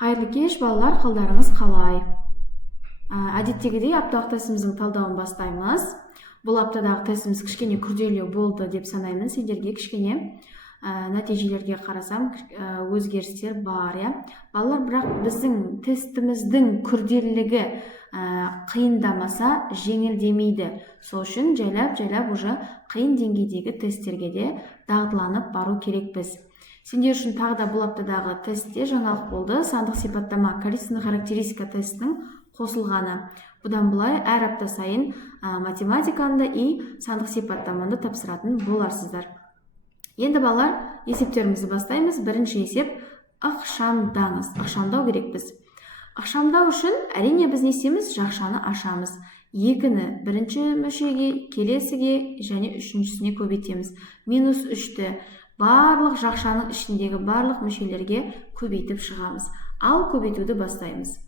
Қайырлы кеш, балалар, қалдарыңыз қалай? Әдеттегідей апталық тестіміздің талдауын бастаймыз. Бұл аптадағы тестіміз кішкене күрделі болды деп санаймын. Сендерге кішкене нәтижелерге қарасам өзгерістер бар, я. Балалар, бірақ біздің тестіміздің күрделілігі қиындамаса жеңілдемейді. Сол үшін жайлап уже қиын деңгейдегі тесттерге де дағдыланып бару керекпіз. Сендер үшін тағы да бұл аптадағы тестте жаңалық болды. Сандық сипаттама, количественный характеристика тестінің қосылғаны. Бұдан былай әр апта сайын математиканы и сандық сипаттаманы тапсыратын боларсыздар. Енді балалар, есептерімізді бастаймыз. Бірінші есеп ықшамдаңыз. Ықшамдау керекпіз. Ықшамдау үшін әрине біз не істейміз? Жақшаны ашамыз. Екіні бірінші мүшеге, келесіге және үшіншісіне көбейтеміз. Минус үшті барлық жақшаның ішіндегі барлық мүшелерге көбейтіп шығамыз. Ал көбейтуді бастаймыз.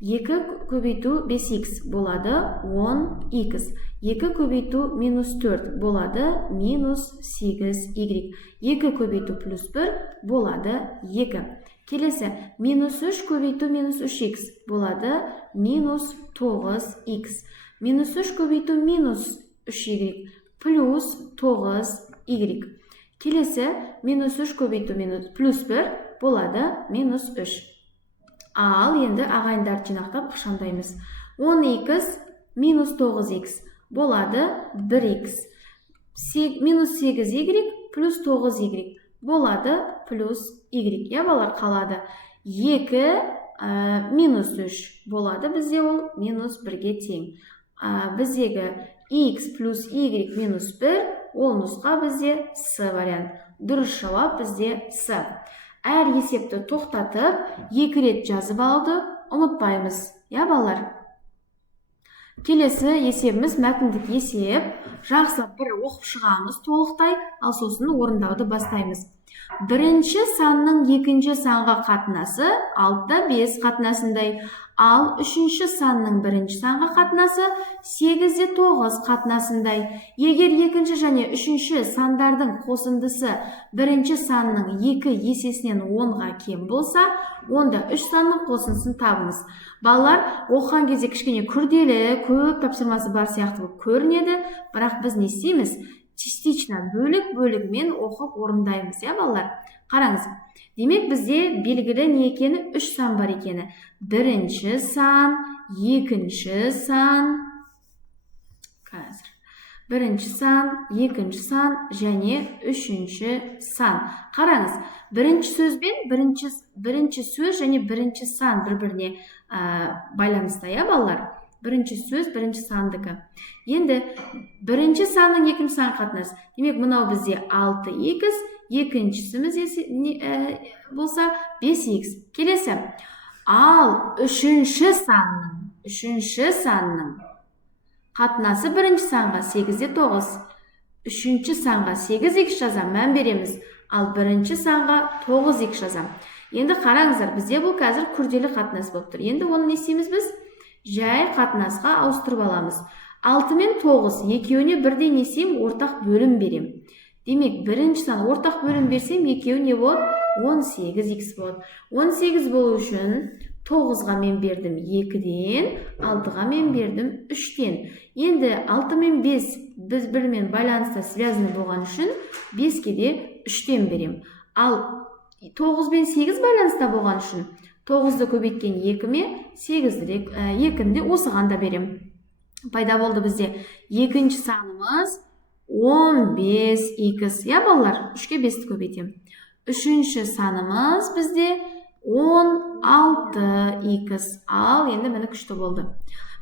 2 көбейту 5х болады 10х. 2 көбейту минус 4 болады минус 8y. 2 көбейту плюс 1 болады 2. Келесі, минус 3 көбейту минус 3х болады минус 9х. Минус 3 көбейту минус 3y плюс 9y. Келесі, минус 3 көбейту минус плюс 1 болады минус 3. Ал енді ағайындарды жинақтап ықшамдаймыз. 10х минус 9х болады 1х. Минус 8y плюс 9y болады плюс y. Я, балар, қалады. 2 минус 3 болады. Бізде ол минус 1-ге тең. Біздегі x плюс y минус 1, ол нұсқа бізде с вариант. Дұрыс жауап бізде с. Әр есепті тоқтатып, 2 рет жазып алды, ұмытпаймыз. Я, балалар? Келесі есебіміз мәтіндік есеп. Жақсы бір оқып шығамыз толықтай, ал сосын орындауды бастаймыз. Бірінші санның екінші санға қатынасы 6-5 қатынасындай, ал үшінші санның бірінші санға қатынасы 8-9 қатынасындай. Егер екінші және үшінші сандардың қосындысы бірінші санның 2 есесінен 10-ға кем болса, онда 3 санның қосындысын табыңыз. Балалар, оқыған кезде кішкене күрделі, көп тапсырмасы бар сияқты көрінеді, бірақ біз не істейміз? Частично бөлігімен оқып орындаймыз, я, балалар? Қараңыз. Демек, бізде белгілі не екені? 3 сан бар екені. Бірінші сан, екінші сан, бірінші сан, екінші сан және үшінші сан. Қараңыз, бірінші сөзбен бірінші сөз және бірінші сан бір-біріне байланысты, я, балалар? Бірінші сөз, бірінші сандыкі. Енді бірінші санның екінші сан қатынасы. Демек, мұнау бізде 6х, екіншісіміз болса 5х. Келесі. Ал үшінші санның қатынасы бірінші санға 8-9. Үшінші санға 8х жазам, мән береміз. Ал бірінші санға 9х жазам. Енді қараңыздар, бізде бұл қазір күрделі қатынас болып тұр. Енді оны не істейміз біз? Жай қатынасқа ауыстырып аламыз. 6 мен 9 екеуіне бірдей не істеймін? Ортақ бөлім берем. Демек, бірінші сан ортақ бөлім берсем, екеуіне болады 18х болады. 18 болу үшін 9-ға мен бердім 2-ден, 6-ға мен бердім 3-ден. Енді 6 мен 5 біз бірімен байланыста связаны болған үшін 5-ке де 3-ден берем. Ал 9 мен 8 байланыста болған үшін 9-ды көбейткен 2-ме, 2-ні де осыған да берем. Пайда болды бізде екінші санымыз 15х. Я, балалар, 3-ке 5-ті көбейтем. Үшінші санымыз бізде 16х. Ал енді мені күшті болды.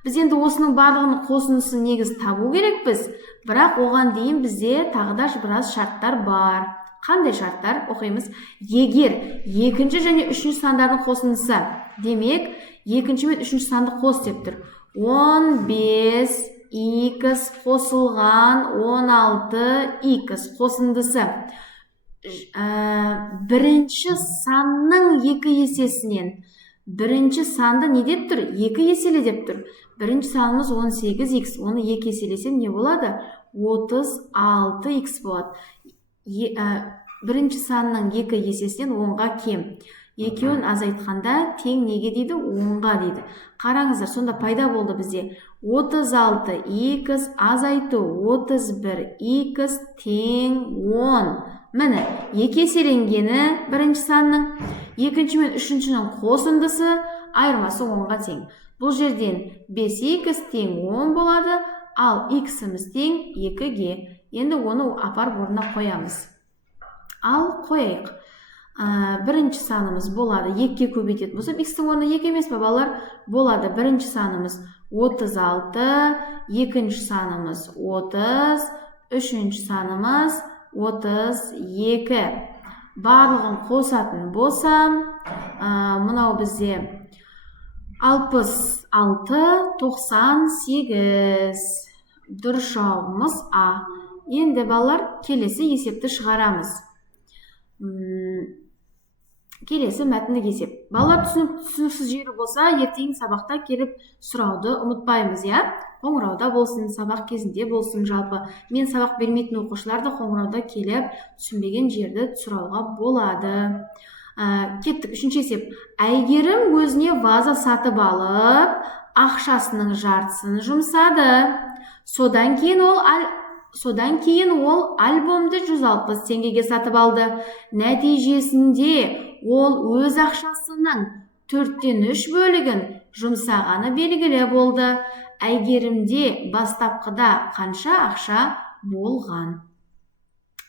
Біз енді осының барлығының қосындысын негіз табу керекпіз. Бірақ оған дейін бізде тағы да біраз шарттар бар. Қандай шарттар? Оқимыз. Егер екінші және үшінші сандардың қосындысы, демек, екінші мен үшінші санды қос деп тұр. 15х қосылған 16х қосындысы. Бірінші санның 2 есесінен. Бірінші санды не деп тұр? 2 еселі деп тұр. Бірінші санымыз 18х. Оны 2 еселесем не болады? 36х болады. Бірінші санның 2 есесінен 10-ға кем. екеуін азайтқанда тең неге дейді? 10-ға дейді. Қараңыздар, сонда пайда болды бізде 36 x азайту 31 x тең 10. Міне, екі еселенгені бірінші санның, екінші мен үшіншінің қосындысы айырмасы 10-ға тең. Бұл жерден 5x тең 10 болады, ал x-іміз тең 2-ге. Енді оны апарып орнына қоямыз. Ал қояйық. Бірінші санымыз болады 2-ге көбейтетін болсам, x-тің орнына 2 емес пе, балалар? Болады. Бірінші санымыз 36, екінші санымыз 30, үшінші санымыз 32. Барлығын қосатын болсам, мынау бізде 66, 98. Дұрыс жауабымыз А. Енді балалар, келесі есепті шығарамыз. Келесі мәтіндік есеп. Балалар, түсініксіз жері болса, ертең сабақта келіп сұрауды ұмытпаймыз, я? Қоңырауда болсын, сабақ кезінде болсын, жалпы. Мен сабақ бермейтін оқушылар да қоңырауда келіп, түсінбеген жерді сұрауға болады. Кеттік, үшінші есеп. Әйгерім өзіне ваза сатып алып, ақшасының жартысын жұмсады. Содан кейін ол альбомды 160 теңгеге сатып алды. Нәтижесінде ол өз ақшасының 4/3 бөлігін жұмсағаны белгілі болды. Әйгерімде бастапқыда қанша ақша болған?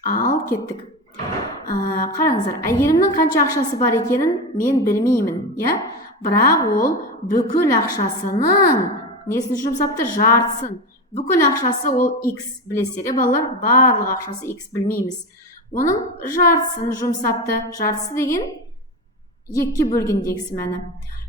Ал кеттік. Қараңыздар, Әйгерімнің қанша ақшасы бар екенін мен білмеймін, я? Бірақ ол бүкіл ақшасының несін жұмсапты? Жартысын. Бүкіл ақшасы ол x, білесіздер, балалар, барлық ақшасы x білмейміз. Оның жартысын жұмсапты. Жартысы деген 2-ге бөлгендегісі мәні.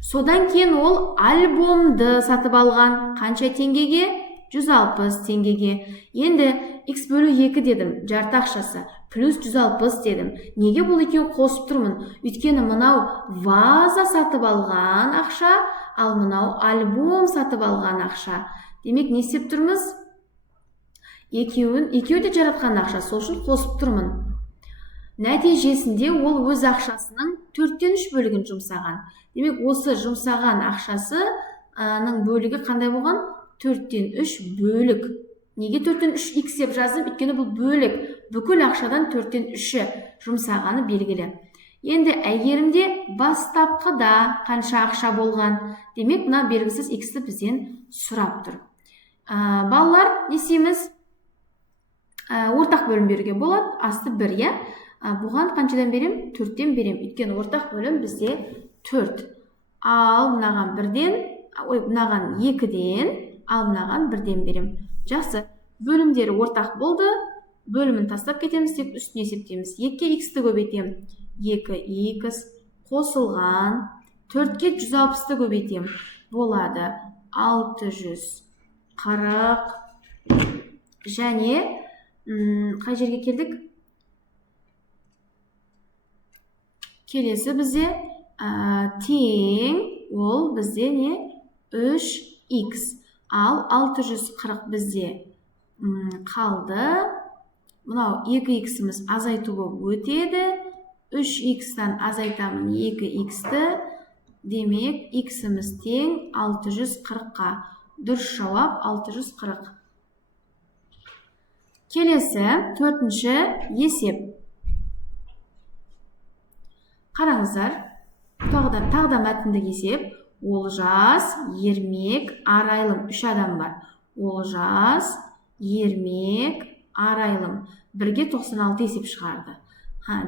Содан кейін ол альбомды сатып алған. Қанша теңгеге? 160 теңгеге. Енді x бөлу 2 дедім, жарты ақшасы, плюс 160 дедім. Неге бұл екеуін қосып тұрмын? Өйткені мынау ваза сатып алған ақша, ал мынау альбом сатып алған ақша. Демек, не істеп тұрмыз? Екеуі де жаратқан ақша, сол үшін қосып тұрмын. Нәтижесінде ол өз ақшасының 4/3 бөлігін жұмсаған. Демек, осы жұмсаған ақшасының бөлігі қандай болған? 4/3 бөлік. Неге 4/3 x деп жаздым? Өйткені бұл бөлік. Бүкіл ақшадан 4/3 жұмсағаны белгілі. Енді Әйгерімде бастапқыда қанша ақша болған? Демек, мына белгісіз x-ті бізден сұрап тұр. Балалар, не істейміз? Ортақ бөлім беруге болады. Асты 1, я? Бұған қаншадан берем? 4-тен берем. Өйткені ортақ бөлім бізде 4. Ал мынаған 2-ден, ал мынаған 1-ден берем. Жақсы. Бөлімдері ортақ болды. Бөлімін тастап кетеміз, тек үстіне есептейміз. 2-ге x-ті көбейтем. 2x қосылған. 4-ге 160-ті көбейтем. Болады 640. Және қай жерге келдік? Келесі бізде тең, ол бізде не? 3x. Ал 640 бізде қалды. Мынау 2x-іміз азайту болып өтеді. 3x-тан азайтамын 2x-ті. Демек, x-іміз тең 640-қа. Дұрыс жауап 640. Келесі, төртінші есеп. Қараңыздар, тағда мәтіндік есеп. Олжас, Ермек, Арайлым 3 адам бар. Олжас, Ермек, Арайлым бірге 96 есеп шығарды.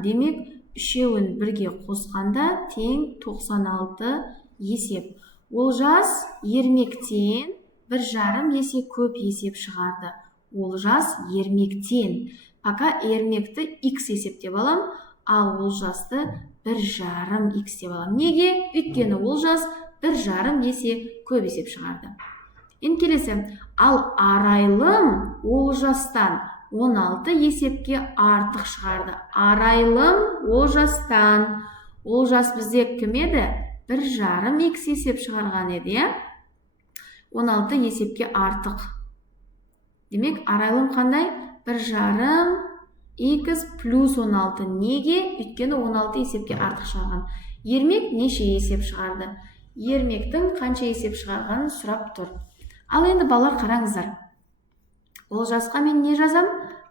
Демек, үшеуін бірге қосқанда тең 96 есеп. Олжас, Ермектен 1,5 есе көп есеп шығарды. Олжас, Ермектен. Пока Ермекті x есептеп алам, ал Олжасты 1,5 x деп алам. Неге? Өйткені Олжас 1,5 есе көп есеп шығарды. Енді келесі, ал Арайлым Олжастан 16 есепке артық шығарды. Арайлым Олжастан. Олжас бізде кім еді? 1,5 x есеп шығарған еді. 16 есепке артық. Демек, Арайлым қандай? 1,5 x плюс 16 неге? Өйткені 16 есепке артық шығарған. Ермек неше есеп шығарды? Ермектің қанша есеп шығарғанын сұрап тұр. Ал енді балалар қараңыздар. Ол жасқа мен не жазам?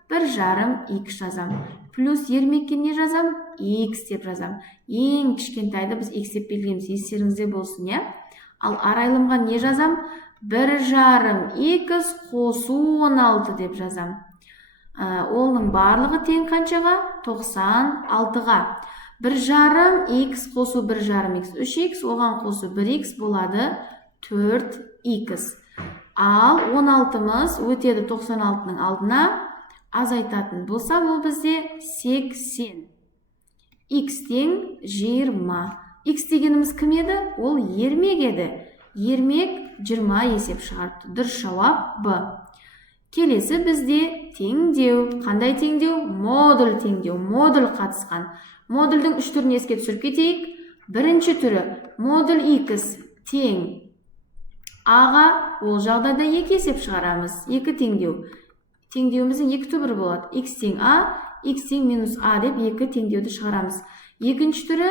1,5 x жазам. Плюс ермекке не жазам? X деп жазам. Ең кішкентайды біз x деп белгілейміз. Естеріңізде болсын, я? Ал арайлымға не жазам? 1,5 x қосу 16 деп жазам. Оның барлығы тең қаншаға? 96-ға. 1,5 x қосу 1,5 x 3x, оған қосу 1x болады 4x. Ал 16-мыз өтеді 96-ның алдына, азайтатын болса, ол бізде 80. X тең 20. X дегеніміз кім еді? Ол ермек еді. Ермек 20 есеп шығарыпты. Дұрыс жауап Б. Келесі бізде теңдеу. Қандай теңдеу? Модуль теңдеу. Модуль қатысқан. Модульдің үш түрін еске түсіріп кетейік. Бірінші түрі модуль x тең аға, ол жағдайда 2 есеп шығарамыз. 2 теңдеу. Теңдеуіміздің 2 түбірі болады. X тең а, x тең минус а деп 2 теңдеуді шығарамыз. Екінші түрі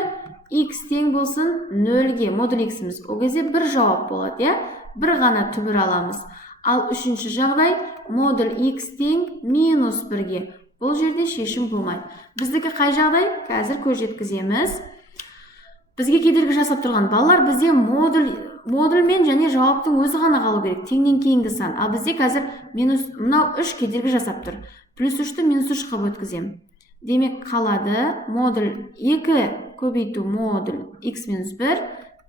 x тең болсын 0-ге, модуль x-іміз. Ол кезде бір жауап болады, я? Бір ғана түбір аламыз. Ал үшінші жағдай модуль x тең минус 1-ге. Бұл жерде шешім болмайды. Біздікі қай жағдай? Қазір көз жеткіземіз. Бізге кедергі жасап тұрған балалар, бізде модуль мен және жауаптың өзі ғана қалу керек. Теңнен кейінгі сан. Ал бізде қазір мынау 3 кедергі жасап тұр. Плюс 3-ті минус 3 қып өткізем. Демек қалады модуль 2 көбейту модуль x минус 1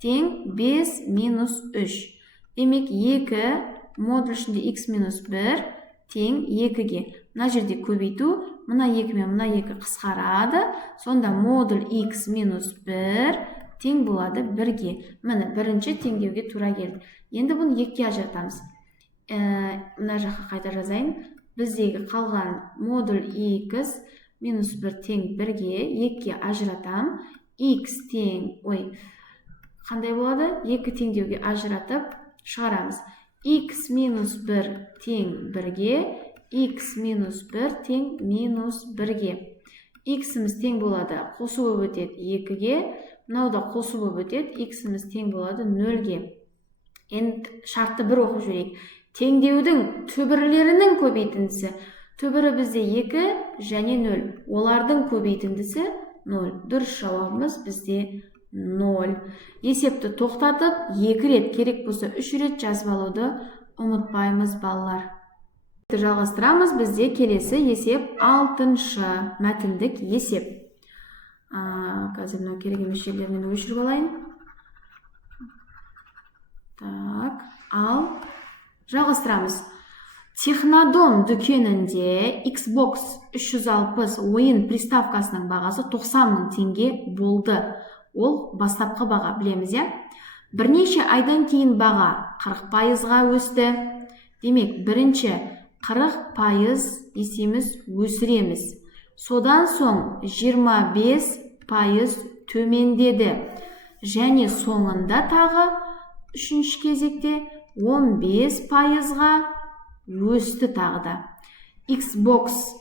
тең 5 минус 3. Демек 2 модуль ішінде x минус 1 тең 2-ге. Мына жерде көбейту, мына 2 мен мына 2 қысқарады. Сонда модуль x минус 1 тең болады 1-ге. Міне, бірінші теңдеуге тура келді. Енді бұны 2-ге ажыратамыз. Мына жаққа қайта жазайын. Біздегі қалған модуль x минус 1 тең 1-ге, 2-ге ажыратам. X тең, қандай болады? 2 теңдеуге ажыратып шығарамыз. X минус 1 тең 1-ге, x минус 1 тең минус 1-ге. X-іміз тең болады, қосу болып өтеді 2-ге, мынауда қосу болып өтеді, x-іміз тең болады 0-ге. Енді шартты бір оқып жүрейік. Теңдеудің түбірлерінің көбейтіндісі. Түбірі бізде 2 және 0. Олардың көбейтіндісі 0. Дұрыс жауабымыз бізде 0. Есепті тоқтатып, 2 рет керек болса 3 рет жазып алуды ұмытпаймыз балалар. Жалғастырамыз. Бізде келесі есеп 6-шы мәтіндік есеп. Қазір мынау керек емес жерлерінен өшіріп алайын. Так, ал жалғастырамыз. Технодом дүкенінде Xbox 360 ойын приставкасының бағасы 90 000 теңге болды. Ол бастапқы баға, білеміз, я? Бірнеше айдан кейін баға 40%-ға өсті. Демек, бірінші 40% есеміз өсіреміз. Содан соң 25% төмендеді. Және соңында тағы үшінші кезекте 15%-ға өсті тағыда. Xbox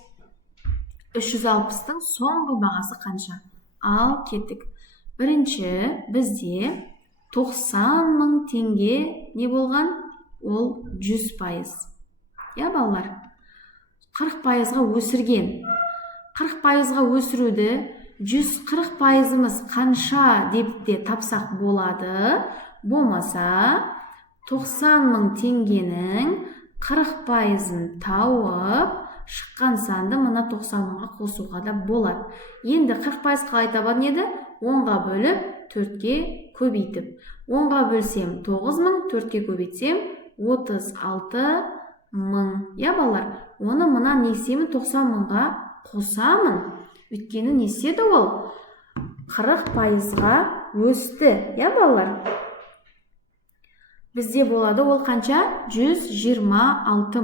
360-тың соңғы бағасы қанша? Ал кеттік. Бірінші бізде 90 000 теңге не болған? Ол 100%. Я, балалар? 40%-ға өсірген. 40%-ға өсіруді 140%-ымыз қанша деп те тапсақ болады. Болмаса 90 000 теңгенің 40%-ын тауып, шыққан санды мына 90 000-ға қосуға да болады. Енді 40% қалай табатын еді? 10-ға бөліп, 4-ге көбейтіп. 10-ға бөлсем 9 000, 4-ге көбейтсем 36 000. Я, балалар, оны мына несемін 90 000-ға қосамын. Өйткені неседі ол? 40%-ға өсті. Я, балалар? Бізде болады ол қанша? 126 000.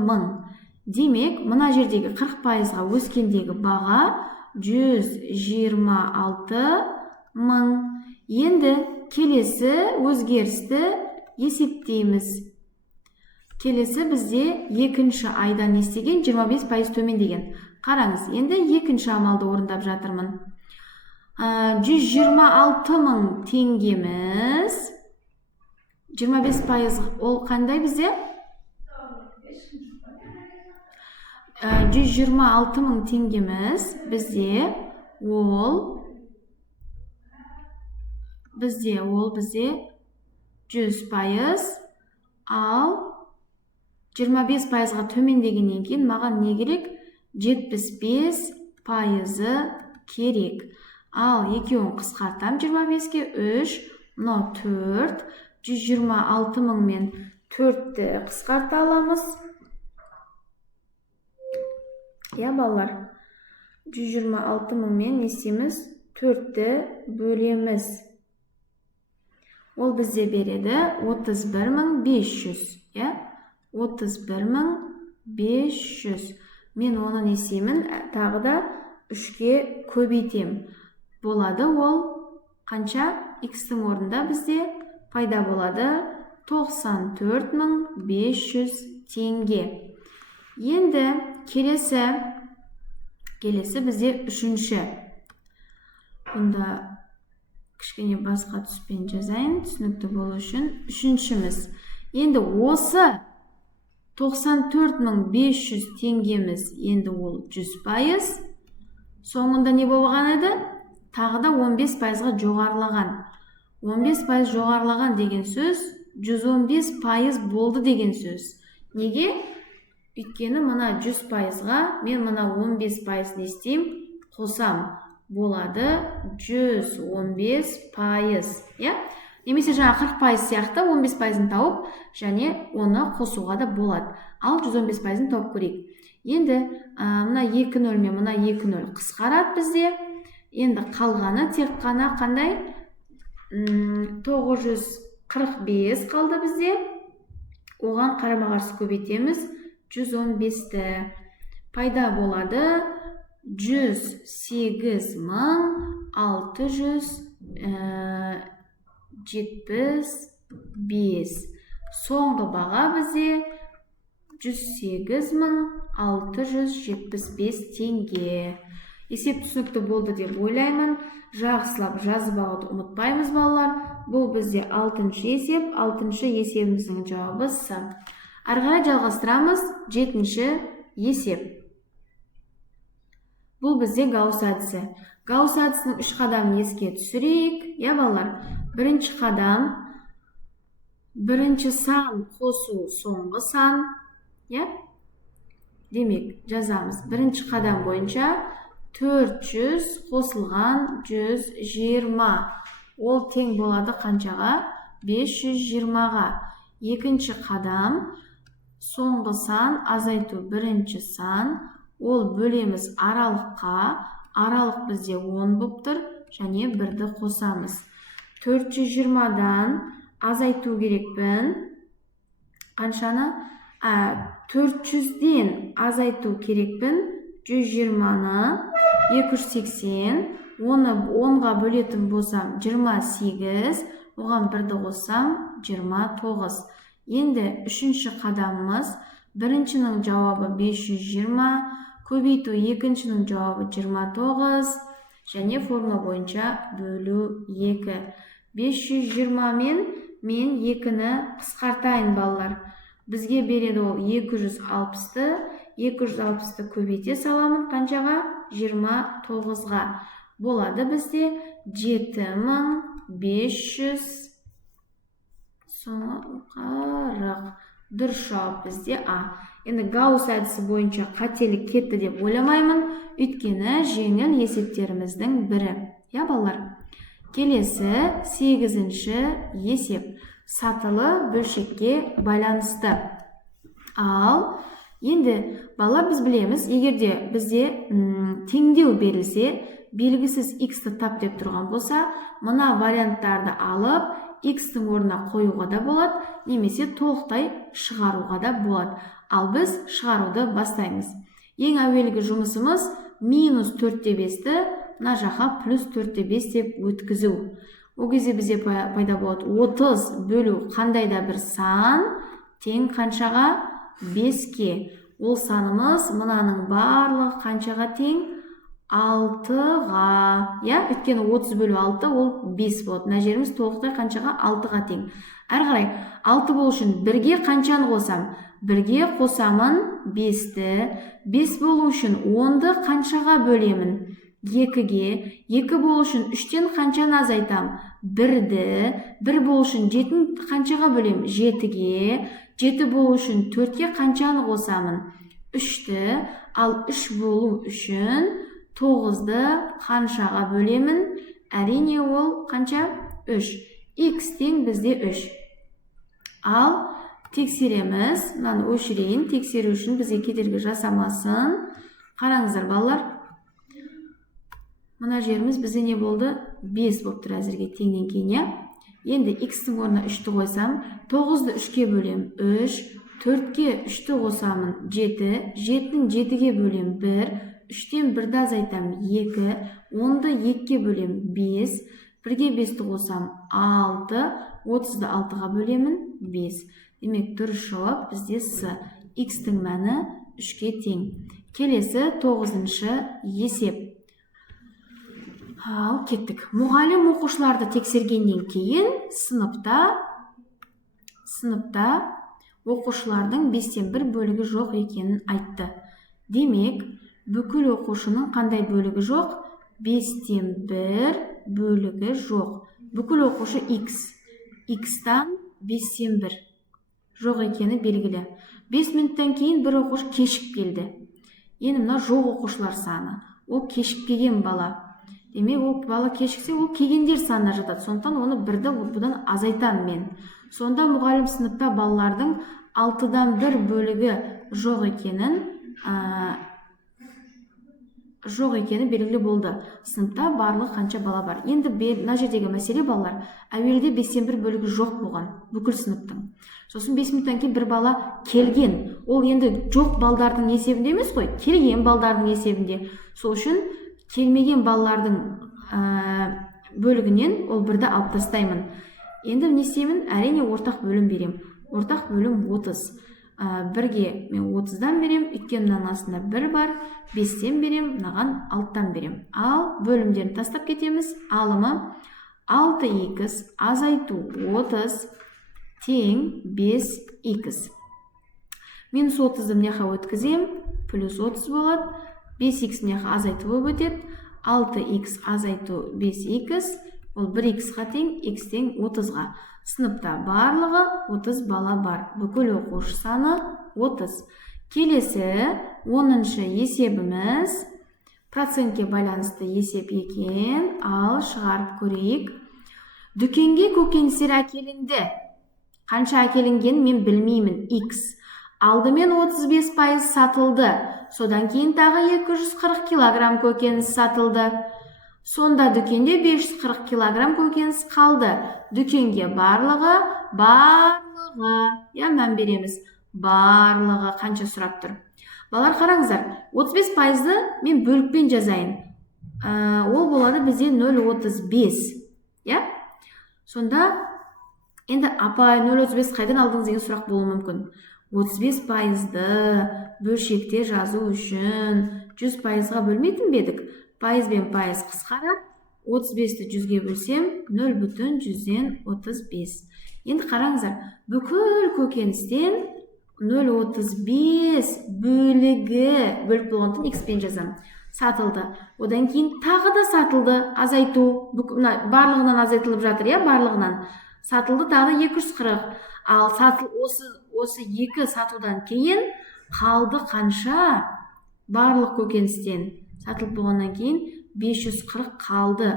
Демек, мына жердегі 40%-ға өскендегі баға 126 000. Енді келесі өзгерісті есептейміз. Келесі бізде екінші айдан естеген 25% төмендеген. Қараңыз, енді екінші амалды орындап жатырмын. 126.000 теңгеміз 25% ол қандай бізде? 126.000 теңгеміз бізде ол 100%, ал 25%-ға төмендегеннен кейін маған не керек? 75% керек. Ал екеуін қысқартам 25-ке 3, мынау 4, 126.000 мен 4-ті қысқарта аламыз. Балалар, 126.000 мен не істейміз? 4-ті бөлеміз. Ол бізде береді 31.500. 31.500. Мен оны не істеймін? Тағы да 3-ке көбейтем. Болады ол қанша? X-тің орнында бізде пайда болады 94.500 теңге. Енді келесі бізде үшінші. Бұнда кішкене басқа түспен жазайын, түсінікті болу үшін. Үшіншіміз. Енді осы 94.500 теңгеміз, енді ол 100%. Соңында не болған еді? Тағы да 15%-ға жоғарылаған. 15% жоғарылаған деген сөз 115% болды деген сөз. Неге? Өйткені мына 100%-ға мен мына 15% естейм, қосам. Болады 115%. Немесе жаңа 40% сияқты 15%-ын тауып, және оны қосуға да болады. Ал 115%-ын тауып көрейік. Енді мына 2-0 мен мына 2-0 қысқарады бізде. Енді қалғаны тек қана қандай? 945 қалды бізде. Оған қарама-қарсы көбейтеміз. 115-ті. Пайда болады 108.675. Соңғы баға бізде 108.675 теңге. Есеп түсінікті болды деп ойлаймын. Жақсылап жазып алуды ұмытпаймыз, балалар. Бұл бізде 6-шы есеп. 6-шы есебіміздің жауабы С. Ары қарай жалғастырамыз. 7-ші есеп. Бұл бізде Гаусс әдісі. Гаусс әдісінің 3 қадамын еске түсірейік. Балалар, бірінші қадам, бірінші сан қосу соңғы сан. Демек, жазамыз. Бірінші қадам бойынша 400 қосылған 120. Ол тең болады қаншаға? 520-ға. Екінші қадам, соңғы сан азайту бірінші сан. Ол бөлеміз аралыққа. Аралық бізде 10 болып тұр, және 1-ді қосамыз. 420-дан азайту керекпін. Қаншаны? 400-ден азайту керекпін. 120-ны 280, оны 10-ға бөлетін болсам 28, оған 1-ді қоссам 29. Енді үшінші қадамымыз, біріншінің жауабы 520, көбейту екіншінің жауабы 29, және формула бойынша бөлу 2. 520 мен 2-ні қысқартайын, балалар. Бізге береді ол 260-ты. 260-ты көбейте саламын қаншаға? 29-ға. Болады бізде 7540. Дұрыс жауап бізде А. Енді Гаусс әдісі бойынша қателік кетті деп ойламаймын, өйткені жеңіл есептеріміздің бірі. Балалар. Келесі 8-ші есеп. Сатылы бөлшекке байланысты. Ал енді балалар, біз білеміз, егерде бізде теңдеу берілсе, белгісіз x-ті тап деп тұрған болса, мына варианттарды алып, x-тің орнына қоюға да болады, немесе толықтай шығаруға да болады. Ал біз шығаруды бастаймыз. Ең әуелгі жұмысымыз минус 4/5-ті мына жаққа плюс 4/5 деп өткізу. Ол кезде бізде пайда болады 30 бөлу қандай да бір сан тең қаншаға? 5-ке. Ол санымыз мынаның барлығы қаншаға тең? 6-ға. Өйткені 30 бөлу 6 ол 5 болады. Мына жеріміз толықтай қаншаға? 6-ға тең. Әрі қарай 6 болу үшін 1-ге қаншаны қосам? 1-ге қосамын 5-ті. 5 болу үшін 10-ды қаншаға бөлемін? 2-ге. 2 болу үшін 3-тен қаншаны азайтам? 1-ді. 1 болу үшін 7-ні қаншаға бөлем? 7-ге. 7 болу үшін 4-ке қаншаны қосамын? 3-ті. Ал 3 болу үшін 9-ды қаншаға бөлемін? Әрине ол қанша? 3. X тең бізде 3. Ал тексереміз. Мынаны өшірейін. Тексеру үшін бізге кедергі жасамасын. Қараңыздар балалар. Мына жеріміз бізде не болды? 5 болып тұр әзірге теңнен кейін. Енді x-тің орнына 3-ті қойсам, 9-ды 3-ке бөлем 3, 4-ке 3-ті қосамын 7, 7-ні 7-ге бөлем 1, 3-тен 1-ді азайтам 2, 10-ды 2-ке бөлем 5, 1-ге 5-ті қосам 6, 30-ды 6-ға бөлемін 5. Демек, дұрыс жауап бізде С. X-тің мәні 3-ке тең. Келесі 9-шы есеп. Ал кеттік. Мұғалім оқушыларды тексергеннен кейін сыныпта оқушылардың 5-тен 1 бөлігі жоқ екенін айтты. Демек, бүкіл оқушының қандай бөлігі жоқ? 5-тен 1 бөлігі жоқ. Бүкіл оқушы X. X-тан 5-тен 1 жоқ екені белгілі. 5 минуттан кейін бір оқушы кешіп келді. Енді мына жоқ оқушылар саны. Ол кешіп келген бала. Демек, ол бала кешіксе, ол келгендер санына жатады. Сондықтан оны 1-ді бұдан азайтам мен. Сонда мұғалім сыныпта балалардың 6-дан 1 бөлігі жоқ екені белгілі болды. Сыныпта барлығы қанша бала бар? Енді мына жердегі мәселе балалар, әуелде 5-тен 1 бөлігі жоқ болған бүкіл сыныптың. Сосын 5 минуттан кейін бір бала келген. Ол енді жоқ балдардың есебінде емес қой, келген балдардың есебінде. Сол үшін келмеген балалардың бөлігінен ол 1-ді алып тастаймын. Енді не істеймін? Әрине ортақ бөлім берем. Ортақ бөлім 30. 1-ге мен 30-дан берем, өйткені мынаның астында 1 бар, 5-тен берем, мынаған 6-тан берем. Ал бөлімдерін тастап кетеміз. Алымы 6x азайту 30 тең 5x. Минус 30-ды мынақа өткізем, плюс 30 болады. 5x мынақа азайту болып өтеді. 6x азайту 5x, ол 1x-ға тең, x тең 30-ға. Сыныпта барлығы 30 бала бар. Бүкіл оқушы саны 30. Келесі 10-шы есебіміз процентке байланысты есеп екен. Ал шығарып көрейік. Дүкенге көкөністер әкелінді. Қанша әкелінген мен білмеймін. X. Алдымен 35% сатылды. Содан кейін тағы 240 килограмм көкөніс сатылды. Сонда дүкенде 540 килограмм көкөніс қалды. Дүкенге барлығы, мән береміз. Барлығы қанша сұрап тұр. Балар қараңыздар, 35%-ды мен бөлікпен жазайын. Ол болады бізде 0,35. Сонда, енді апай 0,35 қайдан алдыңыз деген сұрақ болуы мүмкін. 35%-ды бөлшекте жазу үшін 100%-ға бөлмейтін бедік. Пайыз бен пайыз қысқарып, 35-ті 100-ге бөлсем, 0,135. Енді қараңыздар, бүкіл көкөністен 0,35 бөлігі бөліп болғандықтан x-пен жазам. Сатылды. Одан кейін тағы да сатылды, азайту. Барлығынан азайтылып жатыр, барлығынан. Сатылды тағы 240. Ал осы 2 сатудан кейін қалды қанша? Барлық көкөністен сатылып болғаннан кейін 540 қалды.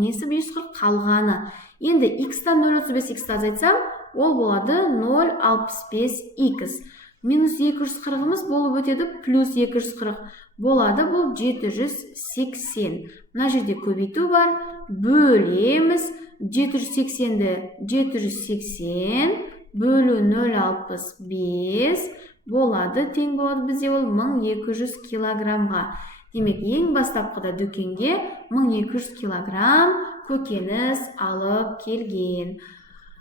Несі 540 қалғаны? Енді x-тан 0,35x-ті азайтсам, ол болады 0,65x. Минус 240-ымыз болып өтеді, плюс 240 болады, бұл 780. Мына жерде көбейту бар, бөлеміз, 780-ді 780 бөлу 0,65 болады, тең болады бізде ол 1200 килограммға. Демек, ең бастапқыда дүкенге 1200 килограмм көкөніс алып келген.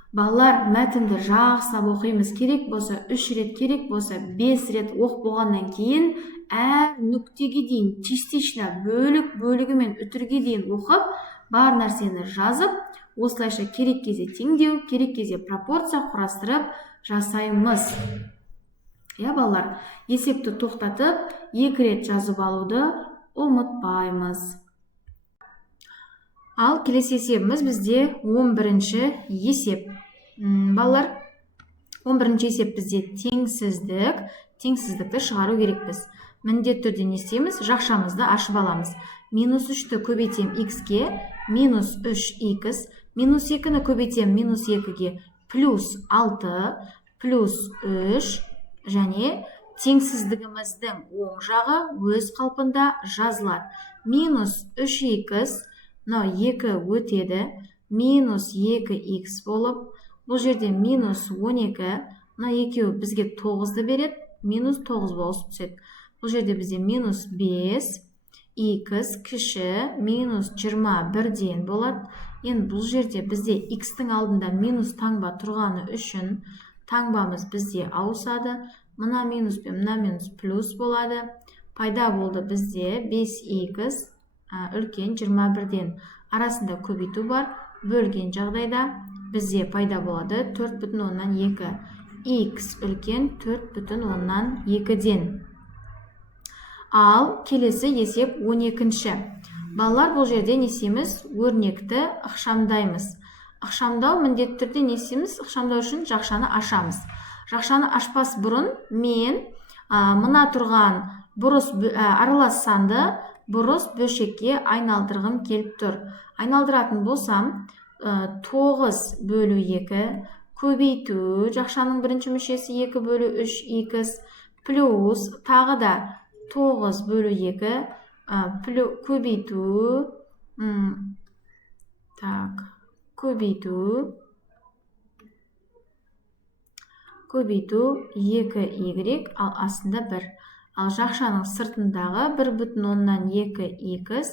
Балалар, мәтінді жақсылап оқимыз. Керек болса 3 рет, керек болса 5 рет оқып болғаннан кейін әр нүктеге дейін частично бөлігімен үтірге дейін оқып, бар нәрсені жазып, осылайша керек кезде теңдеу, керек кезде пропорция құрастырып жасаймыз. Балалар, есепті тоқтатып, 2 рет жазып алуды ұмытпаймыз. Ал келесі есебіміз бізде 11-ші есеп. Балалар, 11-ші есеп бізде теңсіздікті шығару керекпіз. Міндетті түрде не істейміз? Жақшамызды ашып аламыз. -3-ті көбейтем x-ке, -3x, -2-ні көбейтем -2-ге, +6, +3, және теңсіздігіміздің оң жағы өз қалпында жазылады. -3x, 2 өтеді, -2x болып, бұл жерде -12, екеуі бізге 9-ды береді, -9 болып түседі. Бұл жерде бізде -5, x кіші, -21-ден болады. Енді бұл жерде бізде x-тің алдында минус таңба тұрғаны үшін таңбамыз бізде ауысады. Мына минус пен мына минус плюс болады. Пайда болды бізде 5x үлкен 21-ден арасында көбейту бар. Бөлген жағдайда бізде пайда болады 4,2. X үлкен 4,2-ден. Ал келесі есеп 12-ші. Балалар, бұл жерде несеміз? Өрнекті ықшамдаймыз. Ықшамдау міндетті түрде несеміз? Ықшамдау үшін жақшаны ашамыз. Жақшаны ашпас бұрын мен мына тұрған аралас санды бұрыс бөлшекке айналдырғым келіп тұр. Айналдыратын болсам 9/2 көбейту жақшаның бірінші мүшесі 2/3x плюс тағы да 9/2 көбейту көбейту 2y, ал астында 1. Ал жақшаның сыртындағы 1,2x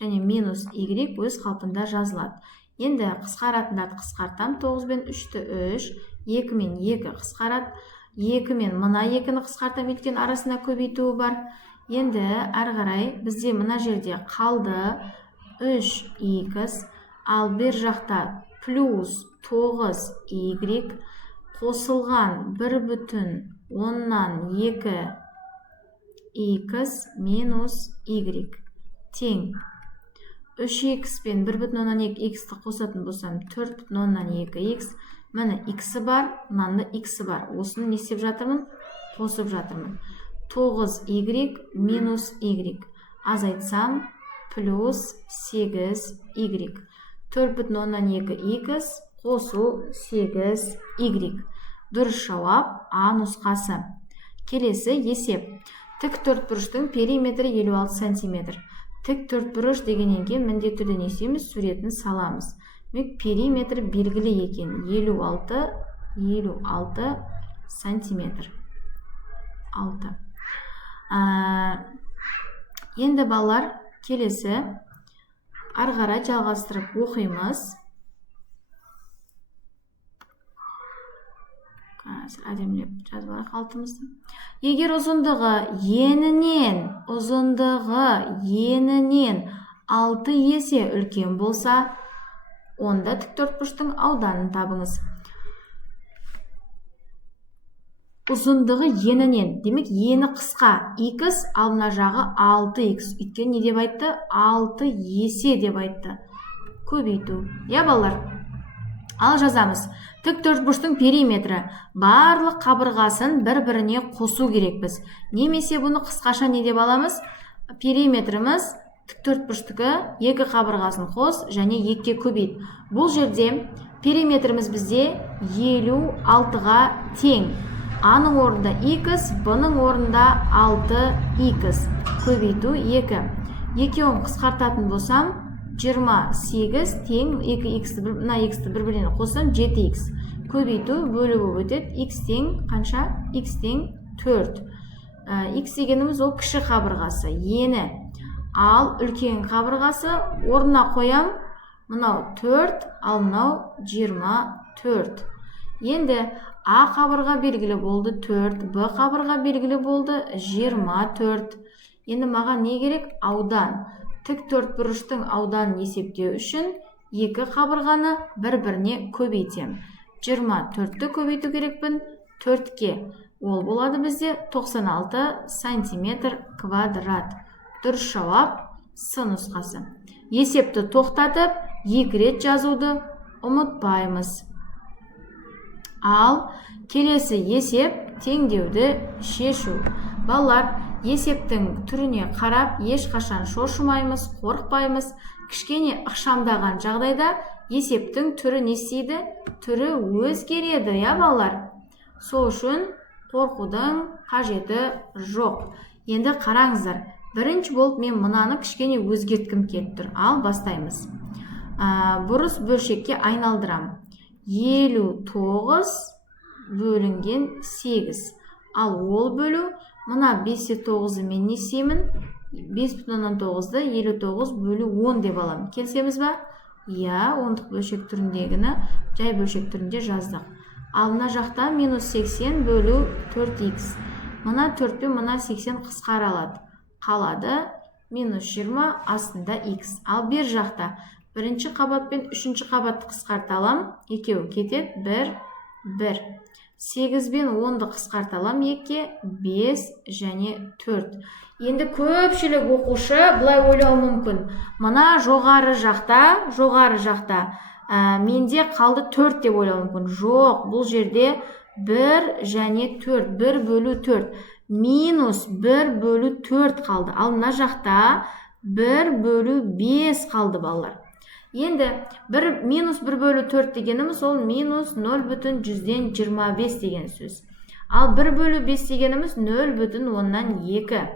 және минус y өз қалпында жазылады. Енді қысқаратындарды қысқартам. 9 мен 3-ті 3, 2 мен 2 қысқарат. 2 мен мына 2-ні қысқартам, өйткені арасында көбейтуі бар. Енді әрі қарай бізде мына жерде қалды 3x, ал бер жақта плюс 9y қосылған 1,2x минус y тең 3x пен 1,2x-ті қосатын болсам 4,2x. Мәні x бар, мынанда x бар. Осыны не істеп жатырмын? Қосып жатырмын. 9y минус y. Азайтсам плюс 8y. 4,2x қосу 8y. Дұрыс жауап А нұсқасы. Келесі есеп. Тік төртбұрыштың периметрі 56 см. Тік төртбұрыш дегеннен кейін міндетті түрде не істейміз? Суретін саламыз. Периметр белгілі екен. 56 сантиметр. 6. Енді балалар, келесі ары қарай жалғастырып оқимыз. Әдемілеп жазбай қалтымызды. Егер ұзындығы енінен 6 есе үлкен болса, онда тіктөртбұрыштың ауданын табыңыз. Ұзындығы енінен, демек ені қысқа x, ал мына жағы 6x. Өйткені не деп айтты? 6 есе деп айтты. Көбейту. Балалар? Ал жазамыз. Тіктөртбұрыштың периметрі барлық қабырғасын бір-біріне қосу керекпіз. Немесе бұны қысқаша не деп аламыз? Периметріміз тіктөртбұрыштікі 2 қабырғасын қос және 2-ке көбейт. Бұл жерде периметріміз бізде 56-ға тең. А-ның орнында x, B-ның орнында 6x. Көбейту 2. Екеуін қысқартатын болсам, 28 тең 2x-ті бір-біріне қоссам 7x. Көбейту бөлі болып өтеді. X тең қанша? X тең 4. X дегеніміз ол кіші қабырғасы, ені. Ал үлкен қабырғасы орнына қоям. мынау 4, ал мынау 24. Енді А қабырға белгілі болды 4, Б қабырға белгілі болды 24. Енді маған не керек? Аудан. Тік төртбұрыштың ауданын есептеу үшін екі қабырғаны бір-біріне көбейтем. 24-ті көбейту керекпін 4-ке. Ол болады бізде 96 сантиметр квадрат. Дұрыс жауап С нұсқасы. Есепті тоқтатып, 2 рет жазуды ұмытпаймыз. Ал келесі есеп теңдеуді шешу. Балалар, есептің түріне қарап, ешқашан шошымаймыз, қорықпаймыз. Кішкене ықшамдаған жағдайда есептің түрі не істейді? Түрі өзгереді, я балалар? Сол үшін қорқудың қажеті жоқ. Енді қараңыздар. Бірінші болып мен мынаны кішкене өзгерткім келіп тұр. Ал бастаймыз. Бұрыс бөлшекке айналдырам. 59 бөлінген 8. Ал ол бөлу, мына 5-9 мен не істеймін? 5,9-ды 59 бөлу 10 деп алам. Келсеміз ба? Иә, ондық бөлшек түріндегіні жай бөлшек түрінде жаздық. Ал мына жақта минус 80 бөлу 4х. Мына 4 пен мына 80 қысқаралады. Қалады минус 20 астында х. Ал бер жақта бірінші қабат пен үшінші қабатты қысқарталам. Екеуі кетеді. 1, 1. 8 бен 10-ды қысқарталам. 2, 5 және 4. Енді көпшілік оқушы бұлай ойлауы мүмкін. Мына жоғары жақта менде қалды 4 деп ойлауы мүмкін. Жоқ, бұл жерде 1 және 4. 1 бөлу 4. Минус 1 бөлу 4 қалды. Ал мына жақта 1 бөлу 5 қалды, балалар. Енді минус 1 бөлу 4 дегеніміз ол минус 0,125 деген сөз. Ал 1 бөлу 5 дегеніміз 0,2.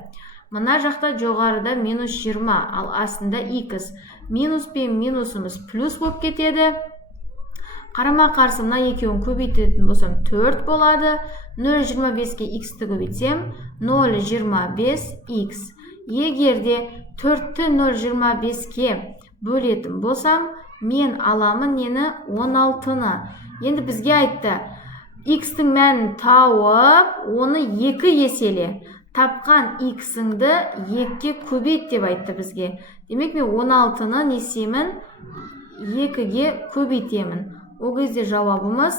Мына жақта жоғарыда минус 20, ал астында х. Минус пен минусымыз плюс болып кетеді. Қарама қарсы мына екеуін көбейтетін болсам 4 болады. 0,25-ке х-ті көбейтсем 0,25х. Егерде 4-ті 0,25-ке бөлетін болсам, мен аламын нені? 16-ны. Енді бізге айтты, х-тің мәнін тауып, оны 2 еселе. Тапқан х-іңді 2-ке көбейт деп айтты бізге. Демек мен 16-ны несемін? 2-ге көбейтемін. О кезде жауабымыз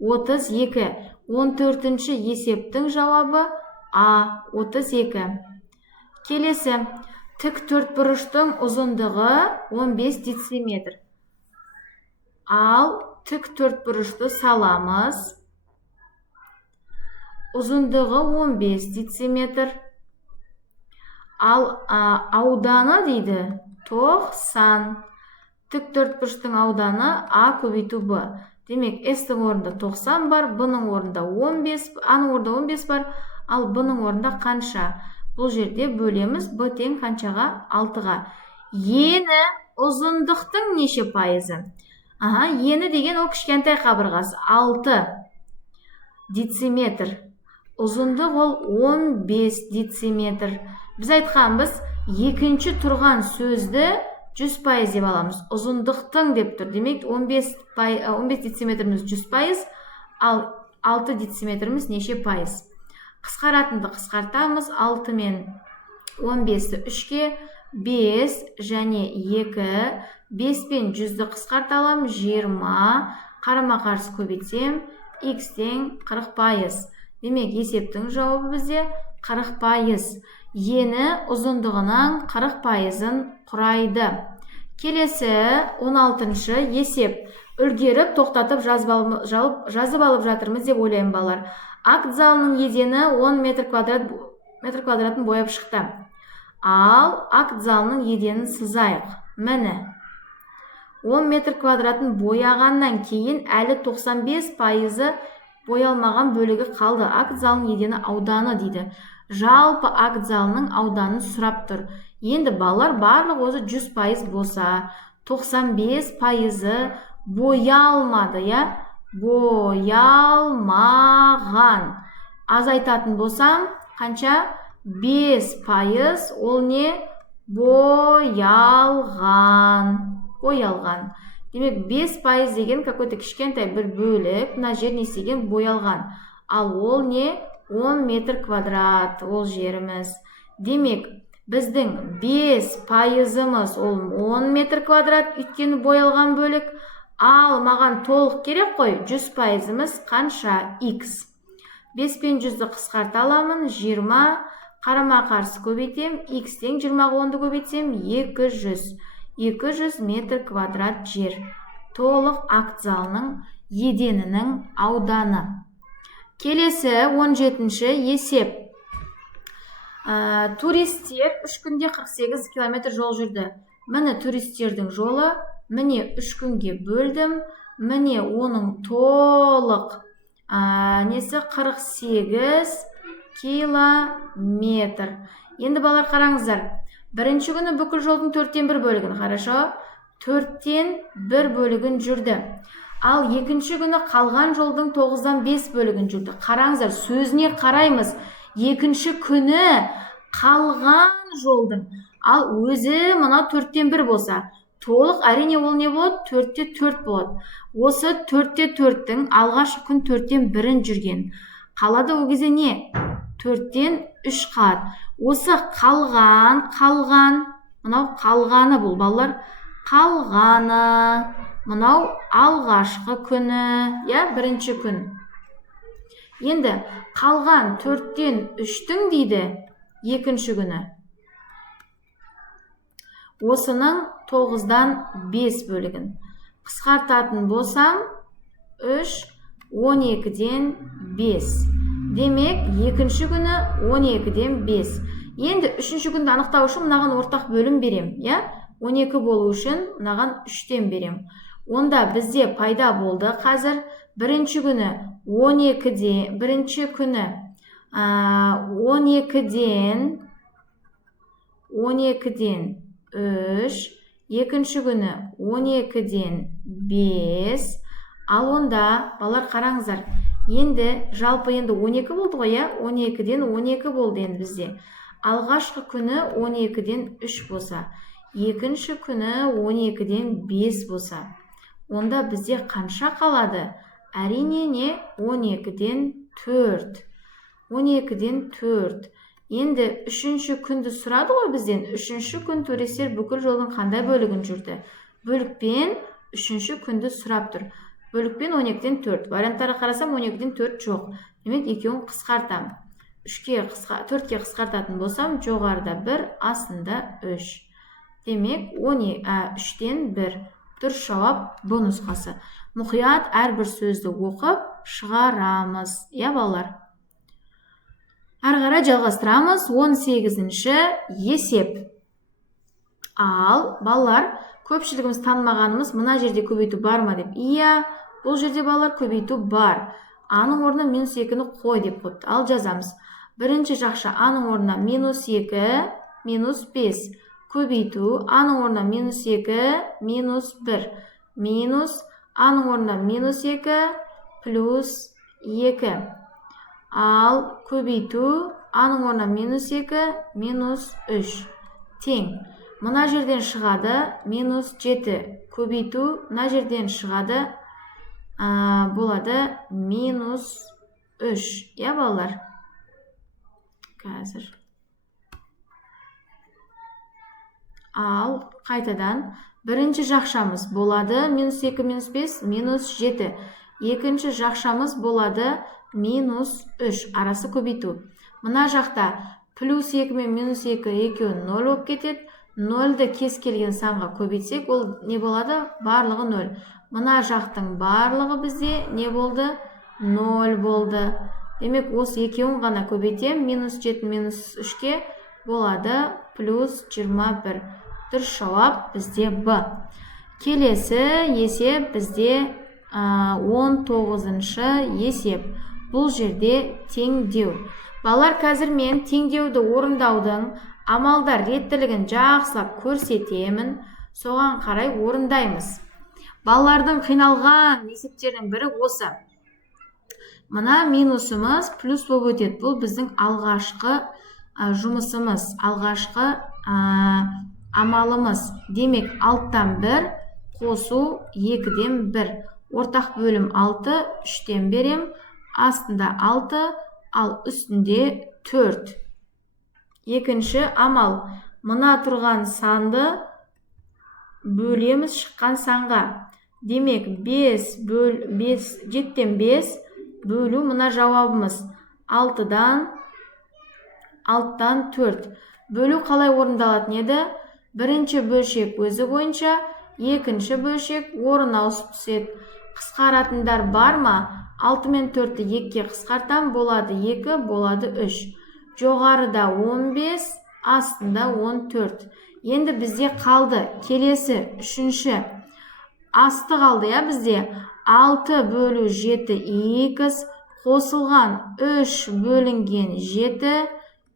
32. 14-ші есептің жауабы А, 32. Келесі, тік төртбұрыштың ұзындығы 15 дециметр. Ал тік төртбұрышты саламыз. Ұзындығы 15 дециметр. Ал ауданы дейді 90. Тік төртбұрыштың ауданы А көбейту Б. Демек, S-тің орнында 90 бар, B-ның орнында 15, А-ның орнында 15 бар, ал B-ның орнында қанша? Бұл жерде бөлеміз, B тең қаншаға? 6-ға. Ені ұзындықтың неше пайызы? Ені деген ол кішкентай қабырғасы 6 дециметр. Ұзындық ол 15 дециметр. Біз айтқанбыз, екінші тұрған сөзді 100% деп аламыз. Ұзындықтың деп тұр. Демек, 15 дециметріміз 100%, ал 6 дециметріміз неше пайыз? Қысқаратынды қысқартамыз. 6 мен 15-ті 3-ке, 5 және 2, 5 пен 100-ді қысқарталам, 20, қарама қарсы көбейтсем, х тең 40%. Демек, есептің жауабы бізде 40%. Ені ұзындығынан 40%-ын құрайды. Келесі 16-шы есеп. Үлгеріп, тоқтатып жазып алып жатырмыз деп ойлайын балалар. Акт залының едені 10 метр квадратын бояп шықты. Ал акт залының еденін сызайық. Міне. 10 метр квадратын бояғаннан кейін әлі 95% боялмаған бөлігі қалды. Акт залының едені ауданы дейді. Жалпы акт залының ауданын сұрап тұр. Енді балалар барлық өзі 100% болса, 95% боялмады, боялмаған. Азайтатын болсам, қанша? 5% ол не? Боялған. Демек 5% деген какой-то кішкентай бір бөлік, мына жер не істеген боялған. Ал ол не? 10 метр квадрат ол жеріміз. Демек, біздің 5%-ымыз ол 10 метр квадрат, өйткені боялған бөлік. Ал маған толық керек қой, 100%-ымыз қанша? X. 5 пен 100-ді қысқарта аламын, 20, қарама қарсы көбейтем, X-тен 20-ға 10-ды көбейтсем, 200. 200 метр квадрат жер. Толық акт залының еденінің ауданы. Келесі 17-ші есеп. Туристер 3 күнде 48 километр жол жүрді. Міне туристердің жолы, міне 3 күнге бөлдім, міне оның толық несі 48 километр. Енді балар қараңыздар. Бірінші күні бүкіл жолдың 4-тен 1 бөлігін, хорошо? 4-тен 1 бөлігін жүрді. Ал екінші күні қалған жолдың 9-дан 5 бөлігін жүрді. Қараңыздар, сөзіне қараймыз. Екінші күні қалған жолдың. Ал өзі мына 4-тен 1 болса, толық әрине ол не болады? 4-те 4 болады. Осы 4-те 4-тің алғашқы күн 4-тен 1-ін жүрген. Қалады ол кезде не? 4-тен 3 қалады. Осы қалған, мынау қалғаны бұл балалар. Қалғаны, мынау алғашқы күні, бірінші күн. Енді қалған 4-тен 3-тің дейді екінші күні. Осының 9-дан 5 бөлігін. Қысқартатын болсам, 3, 12-ден 5. Демек, екінші күні 12-ден 5. Енді үшінші күнді анықтау үшін мынаған ортақ бөлім берем. 12 болу үшін мынаған 3-тен берем. Онда бізде пайда болды қазір бірінші күні 12-ден, бірінші күні 12-ден 3, екінші күні 12-ден 5. Ал онда, балар қараңыздар, енді жалпы енді 12 болды ғой, 12-ден 12 болды енді бізде. Алғашқы күні 12-ден 3 болса, екінші күні 12-ден 5 болса, онда бізде қанша қалады? Әрине не? 12-ден 4. 12-ден 4. Енді үшінші күнді сұрады ғой бізден. Үшінші күн туристер бүкіл жолдың қандай бөлігін жүрді? Бөлікпен үшінші күнді сұрап тұр. Бөлікпен 12-ден 4. Варианттары қарасам 12-ден 4 жоқ. Демек, екеуін қысқартам. 4-ке қысқартатын болсам, жоғарыда 1, астында 3. Демек, 3-тен 1. Дұрыс жауап бұл нұсқасы. Мұқият әрбір сөзді оқып шығарамыз. Балалар. Әрі қарай жалғастырамыз. 18-ші есеп. Ал, балалар, көпшілігіміз танымағанымыз мына жерде көбейту бар ма деп. Бұл жерде балалар көбейту бар. Аның орнына -2-ні қой деп қойыпты. Ал жазамыз. Бірінші жақша аның орнына -2, -5. Көбейту, аның орнына -2, -1. Минус, аның орнына -2, +2. Ал көбейту, аның орнына -2, -3. Тең. Мұна жерден шығады -7. Көбейту, мұна жерден шығады болады -3. Балалар. Қазір. Ал қайтадан бірінші жақшамыз болады -2, -5, -7. Екінші жақшамыз болады -3. Арасы көбейту. Мұна жақта +2 мен -2 екеуі 0 болып кетеді. 0-ді кез келген санға көбейтсек, ол не болады? Барлығы 0. Мұна жақтың барлығы бізде не болды? 0 болды. Демек, осы екеуін ғана көбейтем. -7, -3-ке болады +21. Дұрыс жауап бізде Б. Келесі есеп бізде 19-шы есеп. Бұл жерде теңдеу. Балар, қазір мен теңдеуді орындаудың амалдар реттілігін жақсылап көрсетемін. Соған қарай орындаймыз. Балалардың қиналған есептердің бірі осы. Мына минусымыз плюс болып өтеді. Бұл біздің алғашқы жұмысымыз, алғашқы амалымыз. Демек, 6-тан 1 қосу 2-ден 1. Ортақ бөлім 6, 3-ден берем. Астында 6, ал үстінде 4. Екінші амал. Мына тұрған санды бөлеміз шыққан санға. Демек 7-ден 5 бөлу мына жауабымыз. 6-дан 4. Бөлу қалай орындалатын еді? Бірінші бөлшек өзі бойынша, екінші бөлшек орын ауысып түседі. Қысқаратындар бар ма? 6 мен 4-ті 2-ге қысқартам, болады 2, болады 3. Жоғарыда 15, астында 14. Енді бізде қалды. Келесі, үшінші. Асты қалды, бізде 6 бөлу 7 2, қосылған 3 бөлінген 7,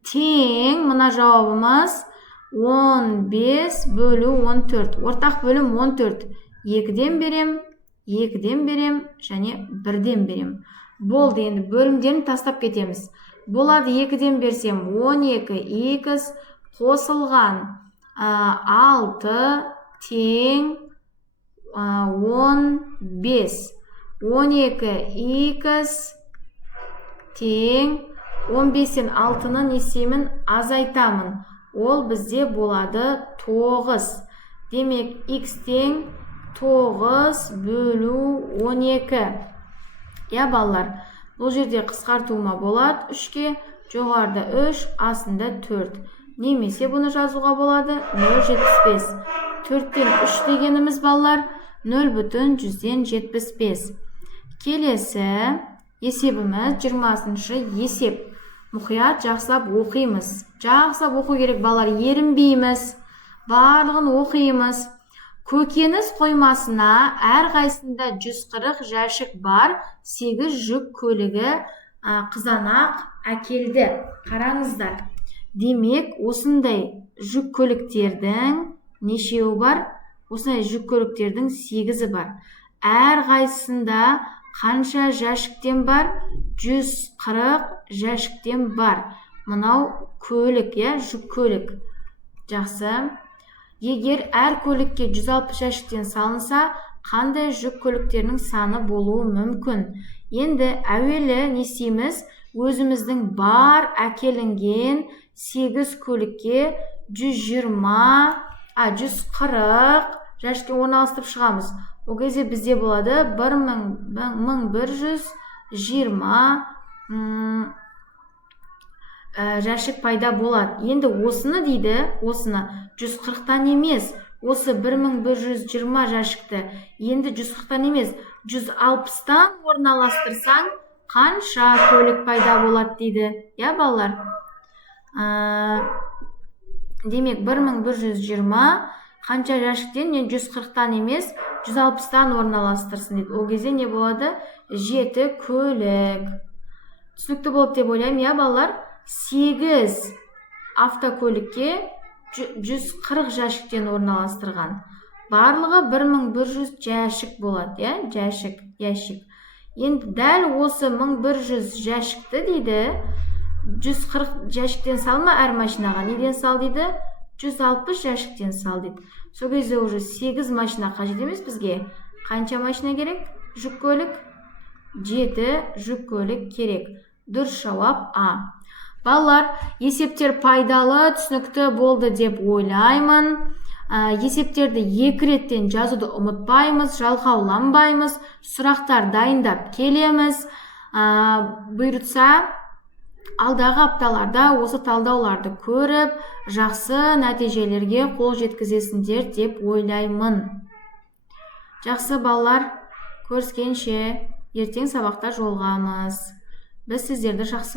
тең, мына жауабымыз 15 бөлу 14. Ортақ бөлім 14. 2-ден берем, 2-ден берем, және 1-ден берем. Болды, енді бөлімдерін тастап кетеміз. Болады 2-ден берсем 12 2, қосылған 6 тең 15. 12 2 тең 15-тен 6-ны несемін азайтамын. Ол бізде болады 9. Демек, x тең 9 бөлу 12. Балалар, бұл жерде қысқартуыма болады 3-ке, жоғарыда 3, астында 4. Немесе бұны жазуға болады 0,75. 4-тен 3 дегеніміз балалар 0,175. Келесі есебіміз 20-шы есеп. Мұқият жақсылап оқимыз. Жақсылап оқу керек балалар, ерінбейміз. Барлығын оқимыз. Көкеніс қоймасына әрқайсында 140 жәшік бар, 8 жүк көлігі қызанақ әкелді. Қараңыздар. Демек, осындай жүк көліктердің нешеуі бар? Осындай жүк көліктердің 8-і бар. Әрқайсында қанша жәшіктен бар? 140 жәшіктен бар. Мынау көлік, жүк көлік. Жақсы. Егер әр көлікке 160 жәшіктен салынса, қандай жүк көліктерінің саны болуы мүмкін? Енді әуелі несейміз? Өзіміздің бар әкелінген 8 көлікке 140 жәшікке орналастырып шығамыз. Ол кезде бізде болады 1120 жәшік пайда болады. Енді осыны дейді, осыны 140-тан емес, осы 1120 жәшікті енді 140-тан емес, 160-тан орналастырсаң, қанша көлік пайда болады дейді. Балалар? Демек, 1120 қанша жәшіктен 140-тан емес, 160-тан орналастырсын дейді. Ол кезде не болады? 7 көлік. Түсінікті болды деп ойлаймын, балалар? 8 автокөлікке 140 жәшіктен орналастырған. Барлығы 1100 жәшік болады, жәшік. Енді дәл осы 1100 жәшікті дейді, 140 жәшіктен салма әр машинаға. Неден сал дейді? 160 жәшіктен сал дейді. Сол кезде уже 8 машина қажет емес бізге. Қанша машина керек? Жүк көлік? 7 жүк көлік керек. Дұрыс жауап А. Балалар, есептер пайдалы, түсінікті болды деп ойлаймын. Есептерді 2 реттен жазуды ұмытпаймыз, жалқауланбаймыз, сұрақтар дайындап келеміз. Бұйыртса, алдағы апталарда осы талдауларды көріп, жақсы нәтижелерге қол жеткізесіңдер деп ойлаймын. Жақсы балалар, көріскенше ертең сабақта жолығамыз. Біз сіздерді жақсы